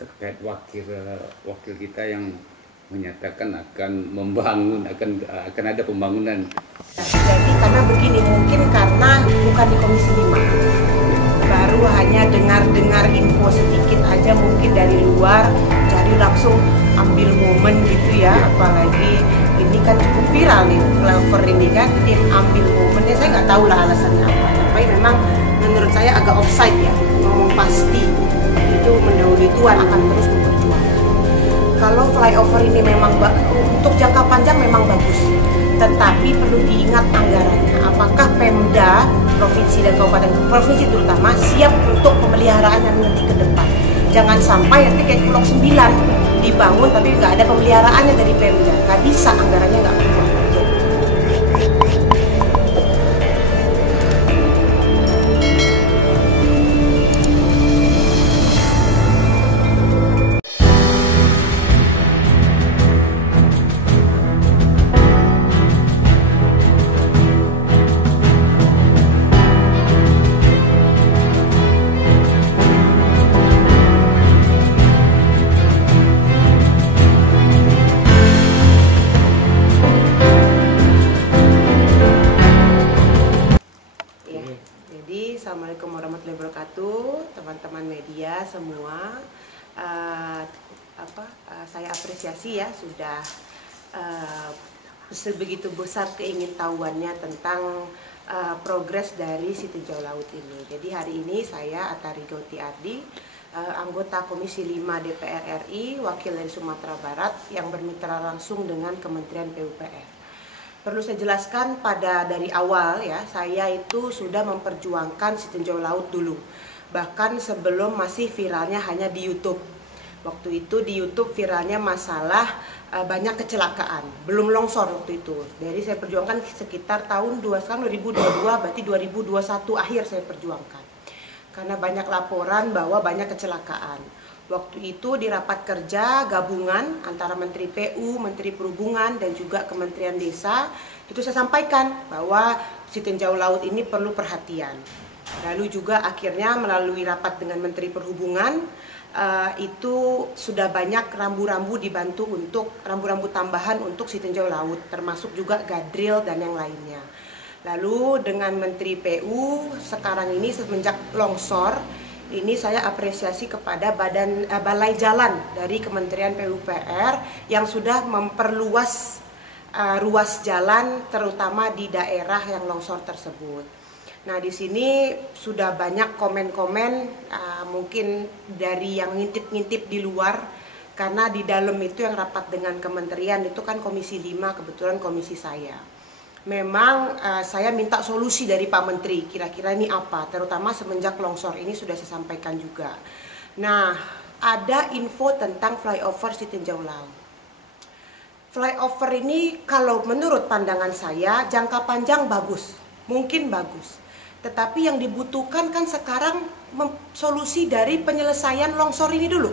terkait wakil kita yang menyatakan akan membangun, akan ada pembangunan. Jadi karena begini, mungkin karena bukan di Komisi 5, baru hanya dengar info sedikit aja mungkin dari luar, jadi langsung ambil momen gitu ya. Apalagi ini kan cukup viral nih flyover ini kan, jadi ambil momennya. Saya nggak tahu lah alasannya apa, tapi memang menurut saya agak offside ya, ngomong pasti itu mendahului Tuhan akan terus memperjuangkan. Kalau flyover ini memang untuk jangka panjang memang bagus, tetapi perlu diingat anggarannya. Apakah Pemda, provinsi dan kabupaten, provinsi terutama, siap untuk pemeliharaan yang nanti ke depan? Jangan sampai nanti kayak Pulau 9 dibangun tapi nggak ada pemeliharaannya dari Pemda. Nggak bisa, anggarannya nggak keluar. Assalamualaikum warahmatullahi wabarakatuh, teman-teman media semua. Saya apresiasi ya sudah sebegitu besar keingintahuannya tentang progres dari si tinjau laut ini. Jadi hari ini saya Atta Rigauti Ardi, anggota Komisi 5 DPR RI, wakil dari Sumatera Barat yang bermitra langsung dengan Kementerian PUPR. Perlu saya jelaskan dari awal ya, saya itu sudah memperjuangkan si tinjau laut dulu. Bahkan sebelum masih viralnya hanya di YouTube. Waktu itu di YouTube viralnya masalah banyak kecelakaan, belum longsor waktu itu. Jadi saya perjuangkan sekitar tahun 2022, berarti 2021 akhir saya perjuangkan. Karena banyak laporan bahwa banyak kecelakaan. Waktu itu di rapat kerja gabungan antara Menteri PU, Menteri Perhubungan dan juga Kementerian Desa, itu saya sampaikan bahwa si tinjau laut ini perlu perhatian. Lalu juga akhirnya melalui rapat dengan Menteri Perhubungan, itu sudah banyak rambu-rambu dibantu untuk rambu-rambu tambahan untuk si tinjau laut, termasuk juga guardrail dan yang lainnya. Lalu dengan Menteri PU sekarang ini semenjak longsor, ini saya apresiasi kepada Balai Jalan dari Kementerian PUPR yang sudah memperluas ruas jalan terutama di daerah yang longsor tersebut. Nah, di sini sudah banyak komen-komen mungkin dari yang ngintip-ngintip di luar, karena di dalam itu yang rapat dengan kementerian itu kan Komisi 5, kebetulan komisi saya. Memang saya minta solusi dari Pak Menteri, kira-kira ini apa, terutama semenjak longsor ini sudah saya sampaikan juga. Nah, ada info tentang flyover si tinjau laut. Flyover ini kalau menurut pandangan saya jangka panjang bagus, mungkin bagus. Tetapi yang dibutuhkan kan sekarang solusi dari penyelesaian longsor ini dulu.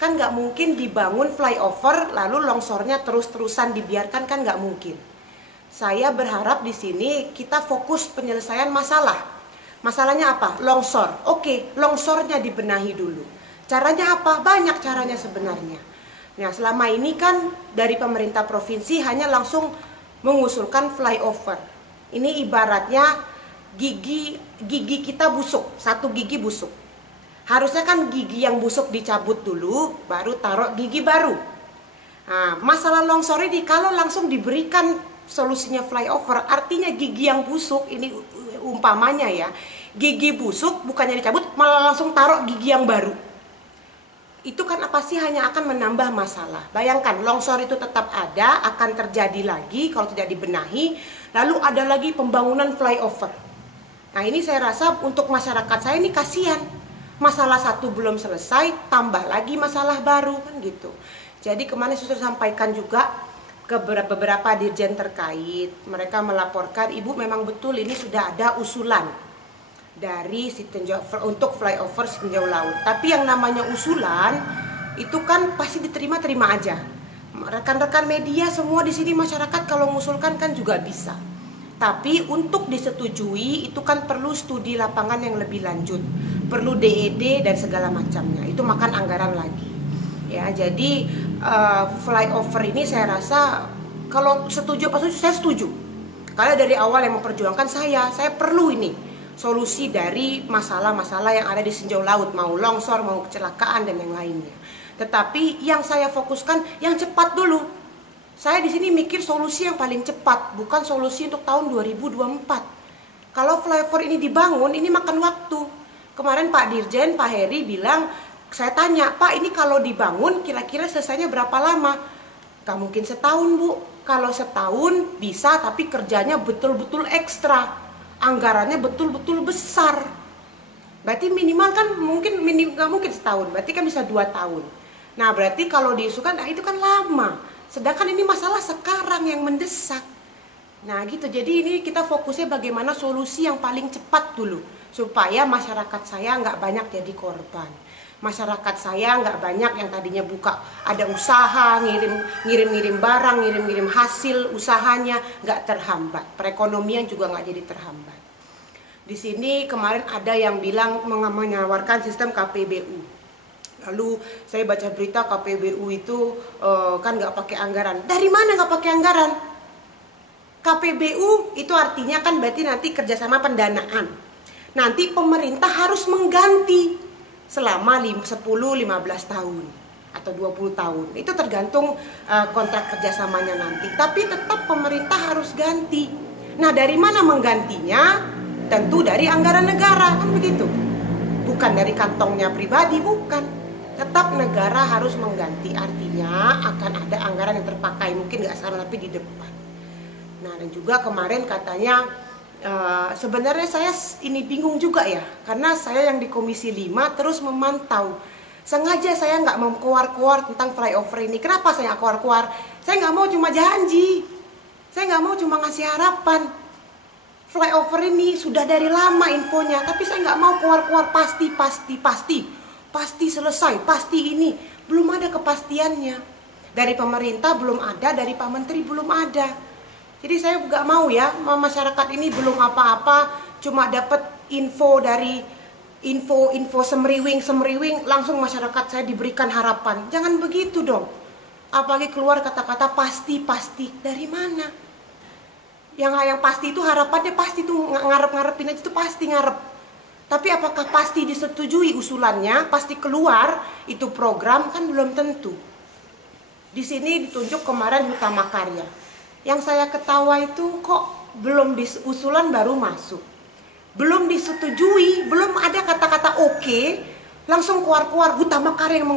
Kan nggak mungkin dibangun flyover lalu longsornya terus-terusan dibiarkan, kan nggak mungkin. Saya berharap di sini kita fokus penyelesaian masalah. Masalahnya apa? Longsor. Oke, longsornya dibenahi dulu. Caranya apa? Banyak caranya sebenarnya. Nah, selama ini kan dari pemerintah provinsi hanya langsung mengusulkan flyover. Ini ibaratnya gigi kita busuk, satu gigi busuk. Harusnya kan gigi yang busuk dicabut dulu, baru taruh gigi baru. Nah, masalah longsor ini kalau langsung diberikan solusinya flyover, artinya gigi yang busuk ini umpamanya ya, gigi busuk bukannya dicabut malah langsung taruh gigi yang baru. Itu kan apa sih, hanya akan menambah masalah. Bayangkan longsor itu tetap ada, akan terjadi lagi kalau tidak dibenahi, lalu ada lagi pembangunan flyover. Nah, ini saya rasa untuk masyarakat saya ini kasihan. Masalah satu belum selesai, tambah lagi masalah baru kan gitu. Jadi kemarin sudah sampaikan juga ke beberapa dirjen terkait, mereka melaporkan, Ibu memang betul ini sudah ada usulan dari untuk flyover si tinjau laut. Tapi yang namanya usulan itu kan pasti diterima-terima aja. Rekan-rekan media semua di sini, masyarakat kalau mengusulkan kan juga bisa. Tapi untuk disetujui itu kan perlu studi lapangan yang lebih lanjut, perlu DED dan segala macamnya. Itu makan anggaran lagi. Ya, jadi flyover ini saya rasa kalau setuju apa setuju, saya setuju. Karena dari awal yang memperjuangkan saya perlu ini solusi dari masalah-masalah yang ada di Tinjau Laut, mau longsor, mau kecelakaan dan yang lainnya. Tetapi yang saya fokuskan yang cepat dulu. Saya di sini mikir solusi yang paling cepat, bukan solusi untuk tahun 2024. Kalau flyover ini dibangun, ini makan waktu. Kemarin Pak Dirjen, Pak Heri bilang, saya tanya, Pak ini kalau dibangun kira-kira selesainya berapa lama? Gak mungkin setahun, Bu. Kalau setahun bisa, tapi kerjanya betul-betul ekstra. Anggarannya betul-betul besar. Berarti minimal kan gak mungkin setahun, berarti kan bisa 2 tahun. Nah berarti kalau diisukan, nah itu kan lama. Sedangkan ini masalah sekarang yang mendesak. Nah gitu, jadi ini kita fokusnya bagaimana solusi yang paling cepat dulu. Supaya masyarakat saya nggak banyak jadi korban. Masyarakat saya nggak banyak yang tadinya buka, ada usaha, ngirim barang, ngirim hasil usahanya nggak terhambat. Perekonomian juga nggak jadi terhambat. Di sini kemarin ada yang bilang menawarkan sistem KPBU. Lalu saya baca berita KPBU itu kan nggak pakai anggaran. Dari mana nggak pakai anggaran? KPBU itu artinya kan berarti nanti kerjasama pendanaan. Nanti pemerintah harus mengganti selama 10-15 tahun atau 20 tahun. Itu tergantung kontrak kerjasamanya nanti. Tapi tetap pemerintah harus ganti. Nah dari mana menggantinya? Tentu dari anggaran negara, kan begitu. Bukan dari kantongnya pribadi, bukan. Tetap negara harus mengganti. Artinya akan ada anggaran yang terpakai. Mungkin nggak sekarang tapi di depan. Nah dan juga kemarin katanya sebenarnya saya ini bingung juga ya, karena saya yang di Komisi 5 terus memantau. Sengaja saya nggak mau keluar-keluar tentang flyover ini. Kenapa saya nggak keluar-keluar? Saya nggak mau cuma janji, saya nggak mau cuma ngasih harapan. Flyover ini sudah dari lama infonya, tapi saya nggak mau keluar-keluar pasti selesai, pasti ini. Belum ada kepastiannya. Dari pemerintah belum ada, dari Pak Menteri belum ada. Jadi saya nggak mau ya, masyarakat ini belum apa-apa, cuma dapat info dari info semriwing, langsung masyarakat saya diberikan harapan. Jangan begitu dong. Apalagi keluar kata-kata pasti, dari mana? Yang pasti itu harapannya pasti tuh ngarep-ngarepin aja tuh pasti ngarep. Tapi apakah pasti disetujui usulannya, pasti keluar itu program, kan belum tentu. Di sini ditunjuk kemarin Hutama Karya. Yang saya ketawa itu kok belum usulan baru masuk. Belum disetujui, belum ada kata-kata oke, langsung keluar Hutama Karya yang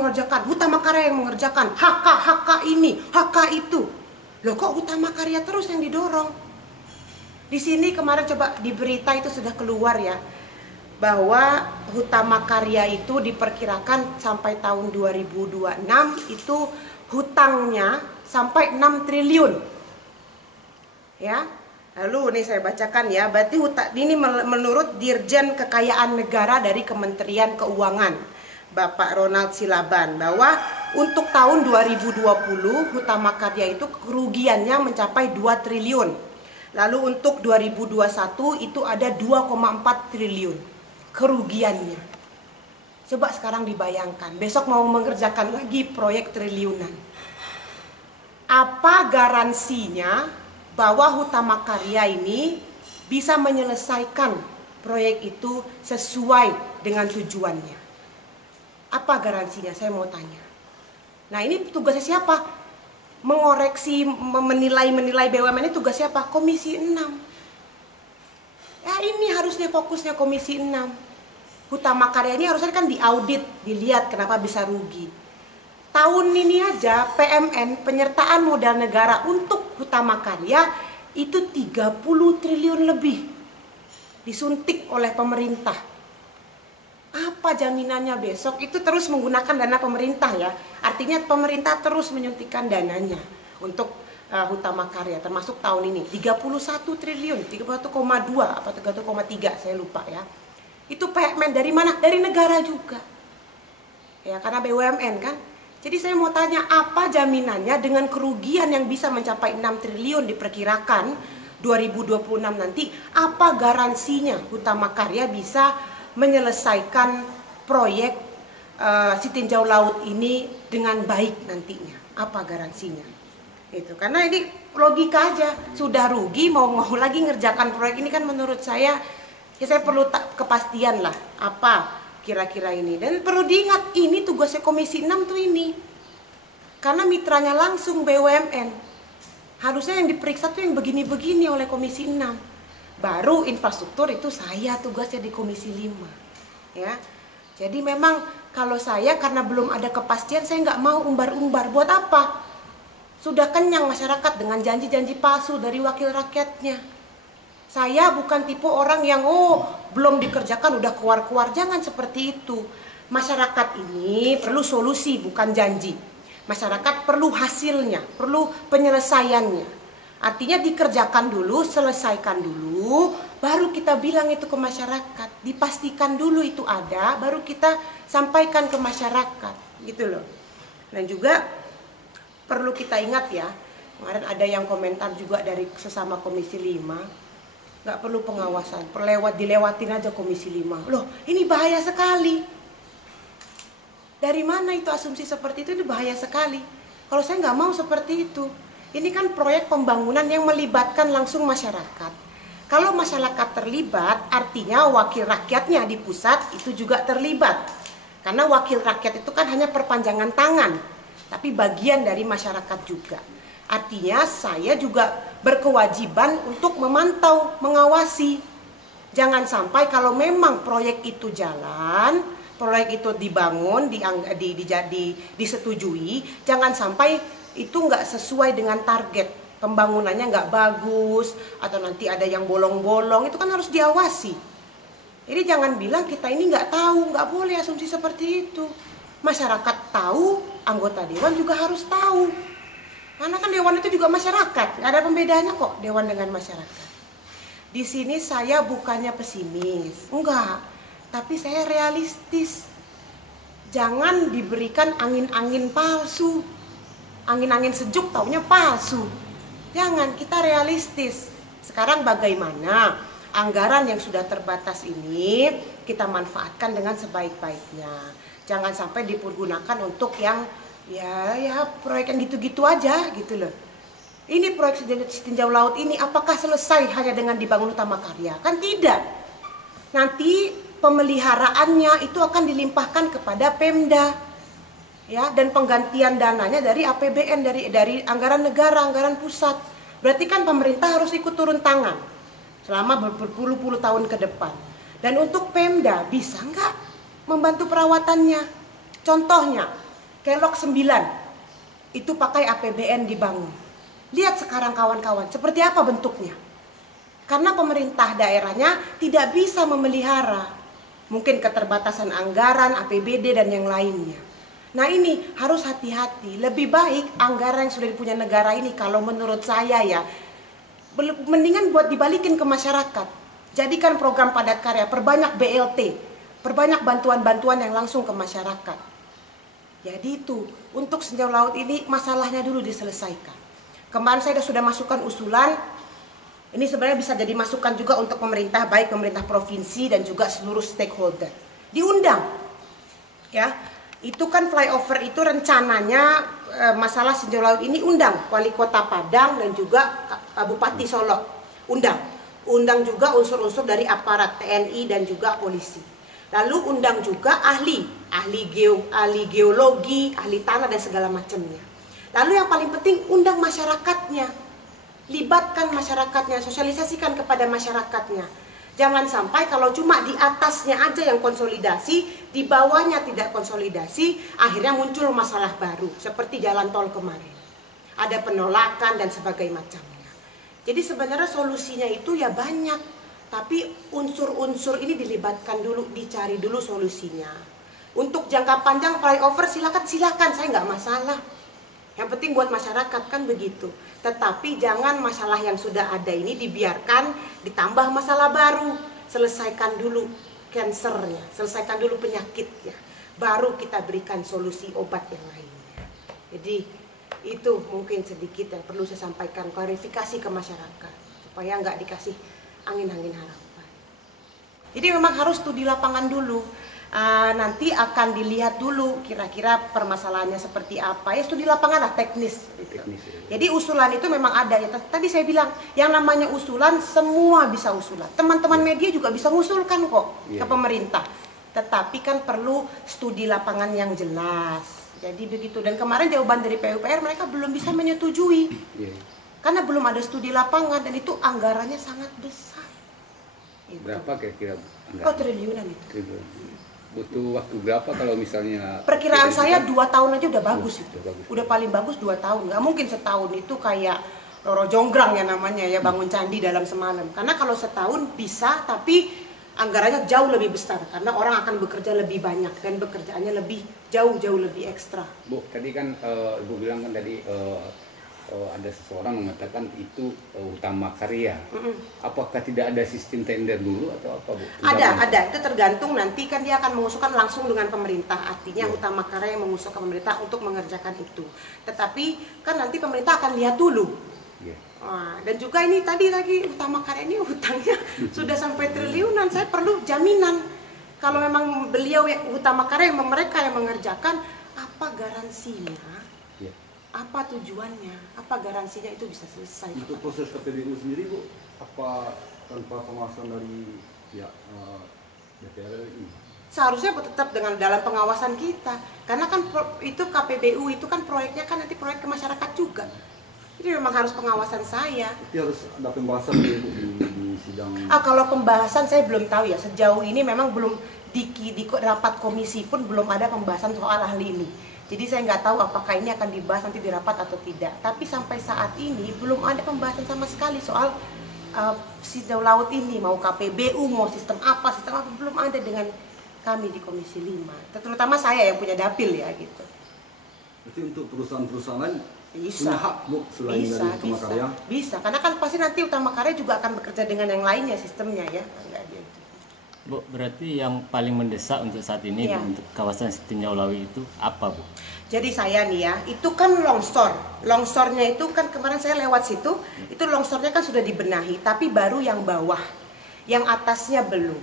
mengerjakan, HK ini, HK itu. Loh kok Hutama Karya terus yang didorong? Di sini kemarin coba di berita itu sudah keluar ya, bahwa Hutama Karya itu diperkirakan sampai tahun 2026 itu hutangnya sampai 6 triliun. Ya, lalu ini saya bacakan ya. Berarti ini menurut Dirjen Kekayaan Negara dari Kementerian Keuangan, Bapak Ronald Silaban, bahwa untuk tahun 2020 Hutama Karya itu kerugiannya mencapai 2 triliun. Lalu untuk 2021 itu ada 2,4 triliun kerugiannya. Coba sekarang dibayangkan, besok mau mengerjakan lagi proyek triliunan. Apa garansinya bahwa Hutama Karya ini bisa menyelesaikan proyek itu sesuai dengan tujuannya? Apa garansinya? Saya mau tanya. Nah ini tugasnya siapa? Mengoreksi, menilai BUMN ini tugas siapa? Komisi 6. Ya ini harusnya fokusnya Komisi 6. Hutama Karya ini harusnya kan diaudit, dilihat kenapa bisa rugi. Tahun ini aja PMN, penyertaan modal negara untuk Hutama Karya itu 30 triliun lebih disuntik oleh pemerintah. Apa jaminannya besok itu terus menggunakan dana pemerintah ya? Artinya pemerintah terus menyuntikkan dananya untuk Hutama Karya, termasuk tahun ini 31 triliun, 31,2 apa 31,3 saya lupa ya. Itu PMN dari mana? Dari negara juga. Ya karena BUMN kan. Jadi saya mau tanya, apa jaminannya dengan kerugian yang bisa mencapai 6 triliun diperkirakan 2026 nanti, apa garansinya Hutama Karya bisa menyelesaikan proyek si tinjau laut ini dengan baik nantinya? Apa garansinya? Itu karena ini logika aja, sudah rugi mau lagi ngerjakan proyek ini kan menurut saya ya saya perlu kepastian lah apa kira-kira ini. Dan perlu diingat ini tugasnya Komisi 6 tuh ini. Karena mitranya langsung BUMN. Harusnya yang diperiksa tuh yang begini-begini oleh Komisi 6. Baru infrastruktur itu saya tugasnya di Komisi 5. Ya. Jadi memang kalau saya karena belum ada kepastian saya nggak mau umbar-umbar. Buat apa? Sudah kenyang masyarakat dengan janji-janji palsu dari wakil rakyatnya. Saya bukan tipe orang yang belum dikerjakan udah keluar-keluar. Jangan seperti itu. Masyarakat ini perlu solusi bukan janji. Masyarakat perlu hasilnya, perlu penyelesaiannya. Artinya dikerjakan dulu, selesaikan dulu, baru kita bilang itu ke masyarakat. Dipastikan dulu itu ada, baru kita sampaikan ke masyarakat, gitu loh. Dan juga perlu kita ingat ya, kemarin ada yang komentar juga dari sesama Komisi 5, nggak perlu pengawasan, dilewatin aja Komisi 5. Loh, ini bahaya sekali. Dari mana itu asumsi seperti itu bahaya sekali. Kalau saya nggak mau seperti itu. Ini kan proyek pembangunan yang melibatkan langsung masyarakat. Kalau masyarakat terlibat, artinya wakil rakyatnya di pusat itu juga terlibat. Karena wakil rakyat itu kan hanya perpanjangan tangan, tapi bagian dari masyarakat juga. Artinya saya juga berkewajiban untuk memantau, mengawasi. Jangan sampai kalau memang proyek itu jalan, proyek itu dibangun, disetujui, jangan sampai itu nggak sesuai dengan target, pembangunannya nggak bagus, atau nanti ada yang bolong-bolong, itu kan harus diawasi. Jadi jangan bilang kita ini nggak tahu, nggak boleh asumsi seperti itu. Masyarakat tahu, anggota dewan juga harus tahu. Karena kan dewan itu juga masyarakat, nggak ada pembedanya kok dewan dengan masyarakat. Di sini saya bukannya pesimis, enggak, tapi saya realistis. Jangan diberikan angin-angin palsu, angin-angin sejuk taunya palsu. Jangan, kita realistis. Sekarang bagaimana anggaran yang sudah terbatas ini kita manfaatkan dengan sebaik-baiknya. Jangan sampai dipergunakan untuk yang ya proyek yang gitu-gitu aja gitu loh. Ini proyek tinjau laut ini apakah selesai hanya dengan dibangun utama karya? Kan tidak. Nanti pemeliharaannya itu akan dilimpahkan kepada Pemda. Ya, dan penggantian dananya dari APBN, dari anggaran negara, anggaran pusat. Berarti kan pemerintah harus ikut turun tangan selama berpuluh-puluh tahun ke depan. Dan untuk Pemda bisa nggak membantu perawatannya? Contohnya, Kelok 9 itu pakai APBN dibangun. Lihat sekarang kawan-kawan, seperti apa bentuknya? Karena pemerintah daerahnya tidak bisa memelihara. Mungkin keterbatasan anggaran, APBD, dan yang lainnya. Nah ini harus hati-hati. Lebih baik anggaran yang sudah dipunya negara ini, kalau menurut saya ya, mendingan buat dibalikin ke masyarakat. Jadikan program padat karya, perbanyak BLT, perbanyak bantuan-bantuan yang langsung ke masyarakat. Jadi itu, untuk tinjau laut ini masalahnya dulu diselesaikan. Kemarin saya sudah masukkan usulan, ini sebenarnya bisa jadi masukan juga untuk pemerintah, baik pemerintah provinsi dan juga seluruh stakeholder. Diundang, ya. Itu kan flyover itu rencananya masalah tinjau laut ini undang Wali Kota Padang dan juga Bupati Solo. Undang juga unsur-unsur dari aparat TNI dan juga polisi. Lalu undang juga ahli geologi, ahli tanah dan segala macamnya. Lalu yang paling penting undang masyarakatnya. Libatkan masyarakatnya, sosialisasikan kepada masyarakatnya. Jangan sampai kalau cuma di atasnya aja yang konsolidasi, di bawahnya tidak konsolidasi, akhirnya muncul masalah baru seperti jalan tol kemarin. Ada penolakan dan sebagainya macamnya. Jadi sebenarnya solusinya itu ya banyak, tapi unsur-unsur ini dilibatkan dulu, dicari dulu solusinya. Untuk jangka panjang flyover silakan, saya nggak masalah. Yang penting buat masyarakat kan begitu. Tetapi jangan masalah yang sudah ada ini dibiarkan ditambah masalah baru. Selesaikan dulu kansernya, selesaikan dulu penyakitnya. Baru kita berikan solusi obat yang lainnya. Jadi itu mungkin sedikit yang perlu saya sampaikan, klarifikasi ke masyarakat. Supaya nggak dikasih angin-angin harapan. Jadi memang harus studi lapangan dulu. Nanti akan dilihat dulu kira-kira permasalahannya seperti apa, ya studi lapangan lah, teknis gitu. Jadi usulan itu memang ada ya, tadi saya bilang yang namanya usulan semua bisa usulan, teman-teman media juga bisa ngusulkan kok ke pemerintah, tetapi kan perlu studi lapangan yang jelas. Jadi begitu, dan kemarin jawaban dari PUPR mereka belum bisa menyetujui karena belum ada studi lapangan dan itu anggarannya sangat besar. Berapa kira-kira? Oh, triliunan itu. Butuh waktu berapa kalau misalnya? Perkiraan saya 2 tahun aja udah bagus itu. Bagus. Udah paling bagus 2 tahun. Nggak mungkin setahun itu kayak Roro Jonggrang ya namanya ya, bangun candi dalam semalam. Karena kalau setahun bisa, tapi anggarannya jauh lebih besar karena orang akan bekerja lebih banyak dan pekerjaannya lebih jauh lebih ekstra. Bu, tadi kan Ibu bilang kan tadi ada seseorang mengatakan itu utama karya. Apakah tidak ada sistem tender dulu atau apa, Bu? Ada. Itu tergantung, nanti kan dia akan mengusulkan langsung dengan pemerintah. Artinya utama karya yang mengusulkan pemerintah untuk mengerjakan itu. Tetapi kan nanti pemerintah akan lihat dulu. Dan juga ini tadi lagi utama karya ini hutangnya sudah sampai triliunan. Saya perlu jaminan kalau memang beliau utama karya mereka yang mengerjakan, apa garansinya? Apa tujuannya, apa garansinya itu bisa selesai. Untuk proses KPBU sendiri, Bu, apa tanpa pengawasan dari pihak DPR ini? Seharusnya tetap dengan dalam pengawasan kita, karena kan itu KPBU itu kan proyeknya kan nanti proyek ke masyarakat juga. Jadi memang harus pengawasan saya. Berarti harus ada pembahasan di sidang. Kalau pembahasan saya belum tahu ya, sejauh ini memang belum di rapat komisi pun belum ada pembahasan soal ahli ini. Jadi saya nggak tahu apakah ini akan dibahas nanti di rapat atau tidak. Tapi sampai saat ini belum ada pembahasan sama sekali soal sistem laut ini. Mau KPBU, mau sistem apa, belum ada dengan kami di Komisi 5. Terutama saya yang punya dapil ya gitu. Berarti untuk perusahaan-perusahaan lain bisa, punya hak, Bu, selain dari utama karya? Bisa, karena kan pasti nanti utama karya juga akan bekerja dengan yang lainnya sistemnya ya. Bu, berarti yang paling mendesak untuk saat ini untuk kawasan Sitinjau Lawi itu apa, Bu? Jadi saya nih ya, itu kan longsor. Longsornya itu kan kemarin saya lewat situ, itu longsornya kan sudah dibenahi, tapi baru yang bawah. Yang atasnya belum.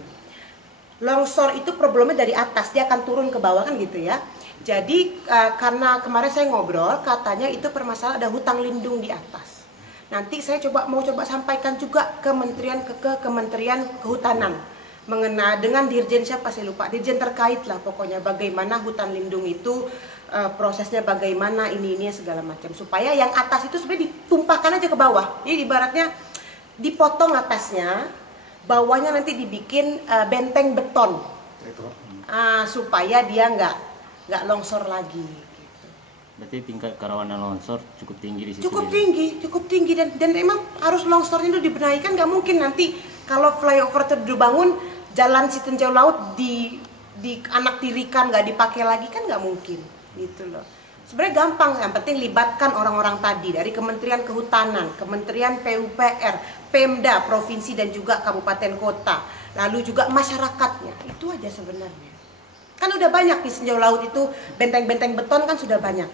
Longsor itu problemnya dari atas, dia akan turun ke bawah kan gitu ya. Jadi karena kemarin saya ngobrol, katanya itu permasalahan ada hutang lindung di atas. Nanti saya mau coba sampaikan juga ke Kementerian Kehutanan. Mengenai dengan dirjen siapa saya lupa, dirjen terkait lah pokoknya bagaimana hutan lindung itu prosesnya bagaimana ini segala macam, supaya yang atas itu sebenarnya ditumpahkan aja ke bawah. Jadi ibaratnya dipotong atasnya, bawahnya nanti dibikin benteng beton supaya dia nggak longsor lagi gitu. Berarti tingkat kerawanan longsor cukup tinggi di situ. Cukup tinggi dan memang harus longsornya itu dibenahi, kan nggak mungkin nanti kalau flyover itu dibangun, jalan Sitinjau Laut di anak tirikan nggak dipakai lagi, kan nggak mungkin gitu loh. Sebenarnya gampang, yang penting libatkan orang-orang tadi dari Kementerian Kehutanan, Kementerian PUPR, Pemda, Provinsi dan juga Kabupaten Kota, lalu juga masyarakatnya, itu aja sebenarnya. Kan udah banyak di Sitinjau Laut itu, benteng-benteng beton kan sudah banyak.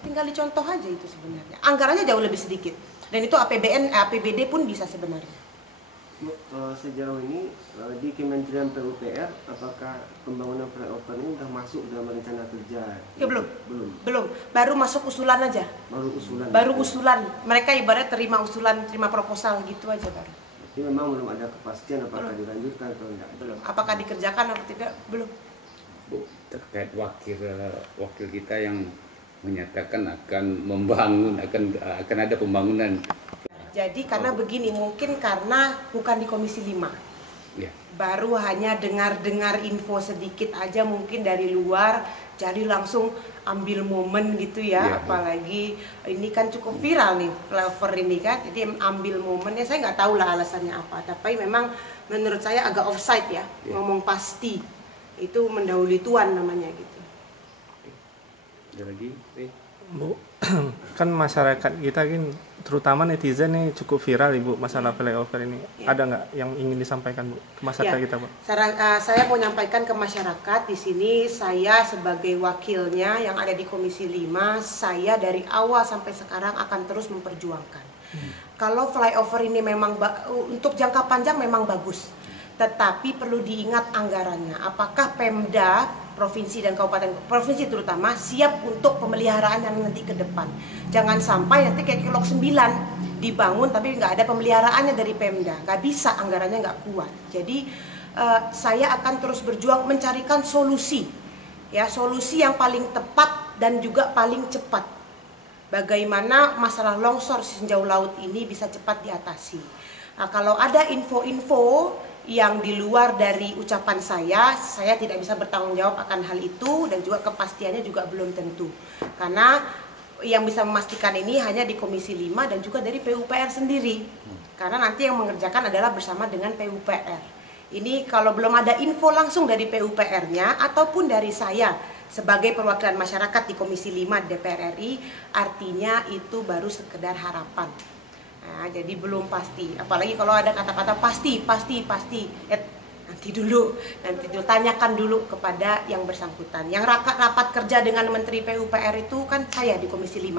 Tinggal dicontoh aja itu sebenarnya. Anggarannya jauh lebih sedikit. Dan itu APBD pun bisa sebenarnya. Sejauh ini di Kementerian PUPR, apakah pembangunan flyover ini sudah masuk dalam rencana kerja? Ya belum. Baru masuk usulan aja. Baru usulan. Mereka ibarat terima usulan, terima proposal gitu aja baru. Jadi memang belum ada kepastian apakah dilanjutkan atau tidak. Belum. Apakah dikerjakan atau tidak? Belum. Bu, terkait wakil kita yang menyatakan akan membangun, akan ada pembangunan. Jadi karena begini, mungkin karena bukan di Komisi 5. Baru hanya dengar info sedikit aja mungkin dari luar, jadi langsung ambil momen gitu ya. Apalagi ini kan cukup viral nih flyover ini kan, jadi ambil momennya. Saya nggak tahu lah alasannya apa, tapi memang menurut saya agak offside ya. Ngomong pasti itu mendahului tuan namanya gitu. Ada lagi, Bu, kan masyarakat kita kan terutama netizen nih cukup viral Ibu masalah flyover ini. Ada nggak yang ingin disampaikan Bu ke masyarakat kita, Bu? Saya mau menyampaikan ke masyarakat di sini, saya sebagai wakilnya yang ada di Komisi 5, saya dari awal sampai sekarang akan terus memperjuangkan. Kalau flyover ini memang untuk jangka panjang memang bagus. tetapi perlu diingat anggarannya. Apakah Pemda, provinsi dan kabupaten, provinsi terutama, siap untuk pemeliharaan yang nanti ke depan. Jangan sampai nanti kayak Kilok 9 dibangun tapi nggak ada pemeliharaannya dari Pemda, nggak bisa, anggarannya nggak kuat. Jadi saya akan terus berjuang mencarikan solusi, ya, solusi yang paling tepat dan juga paling cepat. Bagaimana masalah longsor tinjau laut ini bisa cepat diatasi. Nah, kalau ada info-info yang di luar dari ucapan saya tidak bisa bertanggung jawab akan hal itu, dan juga kepastiannya juga belum tentu. Karena yang bisa memastikan ini hanya di Komisi 5 dan juga dari PUPR sendiri. Karena nanti yang mengerjakan adalah bersama dengan PUPR. Ini kalau belum ada info langsung dari PUPR-nya ataupun dari saya sebagai perwakilan masyarakat di Komisi 5 DPR RI, artinya itu baru sekedar harapan. Nah, jadi belum pasti. Apalagi kalau ada kata-kata pasti. Nanti dulu tanyakan dulu kepada yang bersangkutan. Yang rapat kerja dengan Menteri PUPR itu kan saya di Komisi 5.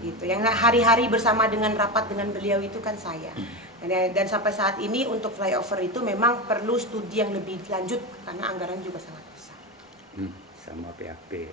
Gitu. Yang hari-hari bersama dengan rapat dengan beliau itu kan saya. Dan sampai saat ini untuk flyover itu memang perlu studi yang lebih lanjut karena anggaran juga sangat besar. Sama PAP.